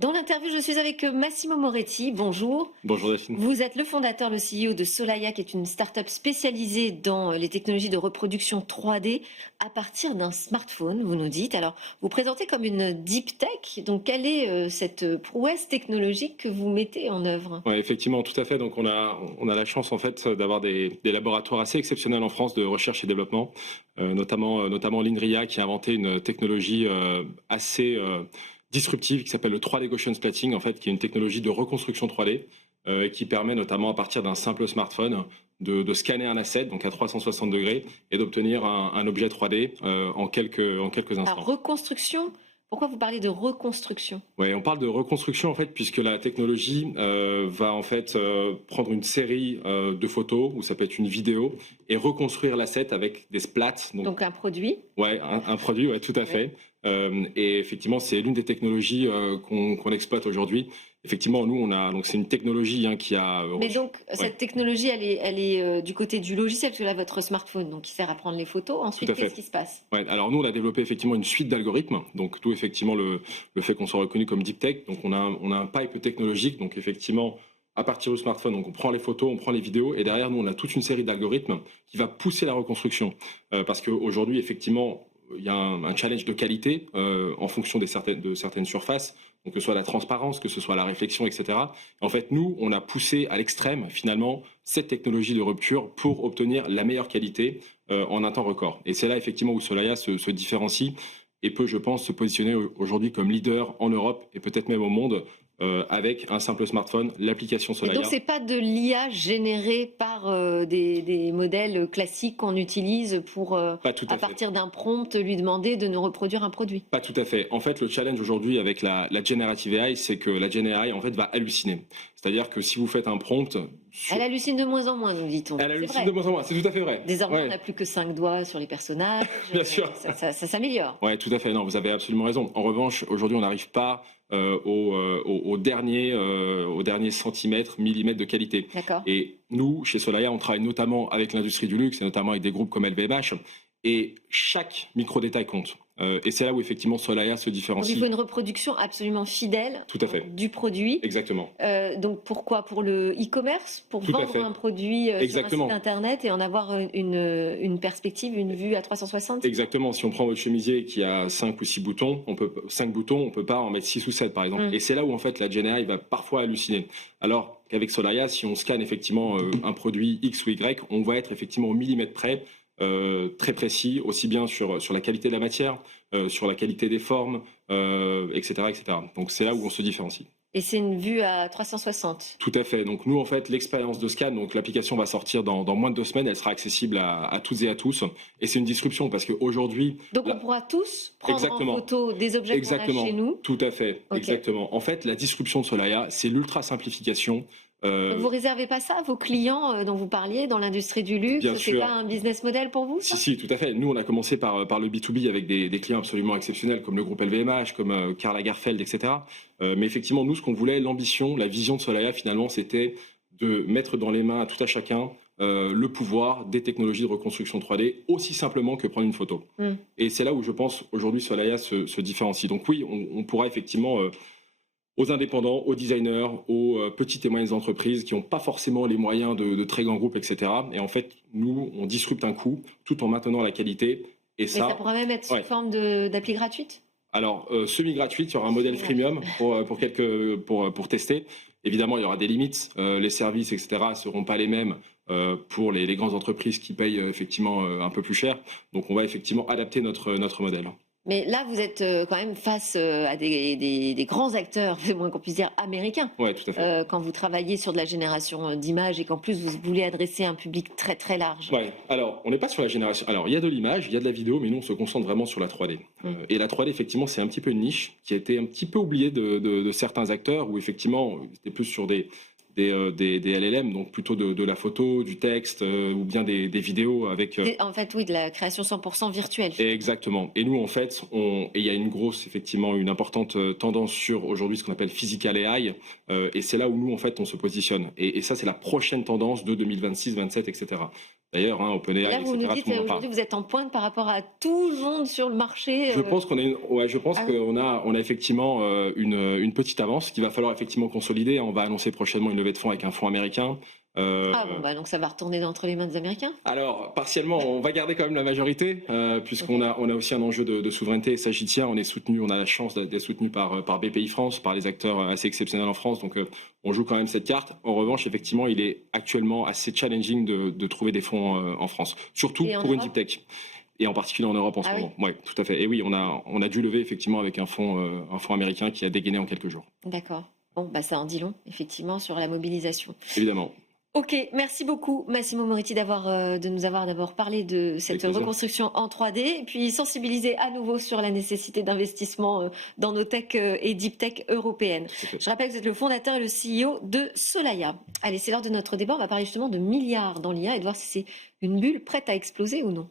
Dans l'interview, je suis avec Massimo Moretti. Bonjour. Bonjour Delphine. Vous êtes le fondateur, le CEO de Solaya, qui est une start-up spécialisée dans les technologies de reproduction 3D à partir d'un smartphone, vous nous dites. Alors, vous présentez comme une deep tech. Donc, quelle est cette prouesse technologique que vous mettez en œuvre? Ouais, effectivement, tout à fait. Donc on a la chance en fait d'avoir des laboratoires assez exceptionnels en France de recherche et développement, notamment l'INRIA qui a inventé une technologie assez disruptive qui s'appelle le 3D Gaussian Splatting, en fait, qui est une technologie de reconstruction 3D qui permet notamment à partir d'un simple smartphone de scanner un asset, donc à 360 degrés, et d'obtenir un objet 3D en quelques La instants. reconstruction? Pourquoi vous parlez de reconstruction? Ouais, on parle de reconstruction en fait puisque la technologie va en fait prendre une série de photos ou ça peut être une vidéo et reconstruire l'asset avec des splats. Donc, un produit? Ouais, un produit, ouais, tout à fait. Et effectivement, c'est l'une des technologies qu'on exploite aujourd'hui. Effectivement, nous, donc c'est une technologie qui a. Mais donc, Ouais. cette technologie, elle est du côté du logiciel, parce que là, votre smartphone, donc, il sert à prendre les photos. Ensuite, Tout à fait. qu'est-ce qui se passe? Ouais, alors nous, on a développé effectivement une suite d'algorithmes, donc tout effectivement le fait qu'on soit reconnu comme deep tech. Donc on a un pipe technologique, donc effectivement à partir du smartphone, donc on prend les photos, on prend les vidéos, et derrière nous on a toute une série d'algorithmes qui va pousser la reconstruction, parce qu'aujourd'hui effectivement il y a un challenge de qualité en fonction de certaines surfaces, donc que ce soit la transparence, que ce soit la réflexion, etc. Et en fait nous on a poussé à l'extrême finalement cette technologie de rupture pour obtenir la meilleure qualité en un temps record. Et c'est là effectivement où Solaya se différencie et peut, je pense, se positionner aujourd'hui comme leader en Europe et peut-être même au monde avec un simple smartphone, l'application Et Solaya. donc, c'est pas de l'IA générée par des modèles classiques qu'on utilise pour, Pas tout à à fait. partir d'un prompt, lui demander de nous reproduire un produit. Pas tout à fait. En fait, le challenge aujourd'hui avec la Generative AI, c'est que la Gen AI, en fait, va halluciner. C'est-à-dire que si vous faites un prompt... Elle hallucine de moins en moins, nous dit-on. Elle C'est hallucine vrai. de moins en moins, c'est tout à fait vrai. Désormais, Ouais. on n'a plus que 5 doigts sur les personnages. Bien sûr. Ça s'améliore. Ouais, tout à fait. Non, vous avez absolument raison. En revanche, aujourd'hui, on n'arrive pas au dernier centimètre, millimètre de qualité. D'accord. Et nous, chez Solaya, on travaille notamment avec l'industrie du luxe, et notamment avec des groupes comme LVMH, et chaque micro-détail compte. Et c'est là où effectivement Solaya se Donc, différencie. il faut une reproduction absolument fidèle Tout à fait. du produit. Exactement. Donc, pourquoi? Pour le e-commerce? Pour Tout à vendre fait. un produit sur un Exactement. site internet et en avoir une perspective, une vue à 360? Exactement. Si on prend votre chemisier qui a 5 ou 6 boutons, on peut 5 boutons, on peut pas en mettre 6 ou 7 par exemple. Et c'est là où en fait la Gen AI va parfois halluciner. Alors qu'avec Solaya, si on scanne effectivement un produit X ou Y, on va être effectivement au millimètre près, très précis, aussi bien sur la qualité de la matière, sur la qualité des formes, etc., etc. Donc c'est là où on se différencie. Et c'est une vue à 360. Tout à fait. Donc nous, en fait, l'expérience de scan, donc l'application va sortir dans moins de 2 semaines, elle sera accessible à toutes et à tous. Et c'est une disruption parce qu'aujourd'hui... Donc on pourra tous prendre Exactement. en photo des objets qu'on a Exactement. chez nous. Tout à fait. Ok. Exactement. En fait, la disruption de Solaya, c'est l'ultra simplification. Donc vous réservez pas ça à vos clients dont vous parliez dans l'industrie du luxe? Bien C'est sûr. pas un business model pour vous, ça? Si, tout à fait. Nous, on a commencé par le B2B avec des clients absolument exceptionnels comme le groupe LVMH, comme Karl Lagerfeld, etc. Mais effectivement, nous, ce qu'on voulait, l'ambition, la vision de Solaya, finalement, c'était de mettre dans les mains à tout à chacun le pouvoir des technologies de reconstruction 3D, aussi simplement que prendre une photo. Et c'est là où je pense aujourd'hui Solaya se différencie. Donc oui, on pourra effectivement... aux indépendants, aux designers, aux petites et moyennes entreprises qui n'ont pas forcément les moyens de très grands groupes, etc. Et en fait, nous, on disrupte un coût tout en maintenant la qualité. Et Mais ça pourra même être sous ouais. forme d'appli gratuite? Alors, semi-gratuite, il y aura un modèle freemium pour tester. Évidemment, il y aura des limites. Les services, etc., ne seront pas les mêmes pour les grandes entreprises qui payent effectivement un peu plus cher. Donc, on va effectivement adapter notre modèle. Mais là, vous êtes quand même face à des grands acteurs, c'est moins qu'on puisse dire, américains. Ouais, tout à fait. Quand vous travaillez sur de la génération d'images et qu'en plus vous voulez adresser un public très très large. Ouais. Alors, on n'est pas sur la génération. Alors, il y a de l'image, il y a de la vidéo, mais nous, on se concentre vraiment sur la 3D. Et la 3D, effectivement, c'est un petit peu une niche qui a été un petit peu oubliée de certains acteurs, où effectivement, c'était plus sur des LLM, donc plutôt de la photo, du texte, ou bien des vidéos avec... En fait, oui, de la création 100% virtuelle. Exactement. Et nous, en fait, et il y a une importante tendance sur aujourd'hui ce qu'on appelle physical AI, et c'est là où nous, en fait, on se positionne. Et ça, c'est la prochaine tendance de 2026, 27, etc. d'ailleurs, hein, Et OpenAI, là, vous nous etc. dites Tout le monde en parle. aujourd'hui, vous êtes en pointe par rapport à tout le monde sur le marché. Je pense qu'on a je pense Ah oui. qu'on a effectivement une petite avance qu'il va falloir effectivement consolider. On va annoncer prochainement une levée de fonds avec un fonds américain. Ah bon, bah donc ça va retourner entre les mains des Américains. Alors, partiellement, on va garder quand même la majorité, puisqu'on a, on a aussi un enjeu de souveraineté. Et ça, j'y tiens. On est soutenu, on a la chance d'être soutenu par BPI France, par des acteurs assez exceptionnels en France. Donc, on joue quand même cette carte. En revanche, effectivement, il est actuellement assez challenging de trouver des fonds en France, surtout Et en pour une Europe? deep tech. Et en particulier en Europe en ce Ah oui. moment. Oui, tout à fait. Et oui, on a dû lever effectivement avec un fonds américain qui a dégainé en quelques jours. D'accord. Bon, bah ça en dit long, effectivement, sur la mobilisation. Évidemment. Ok, merci beaucoup Massimo Moretti de nous avoir d'abord parlé de cette plaisir. reconstruction en 3D et puis sensibiliser à nouveau sur la nécessité d'investissement dans nos tech et deep tech européennes. Tout à fait. Je rappelle que vous êtes le fondateur et le CEO de Solaya. Allez, c'est l'heure de notre débat. On va parler justement de milliards dans l'IA et de voir si c'est une bulle prête à exploser ou non.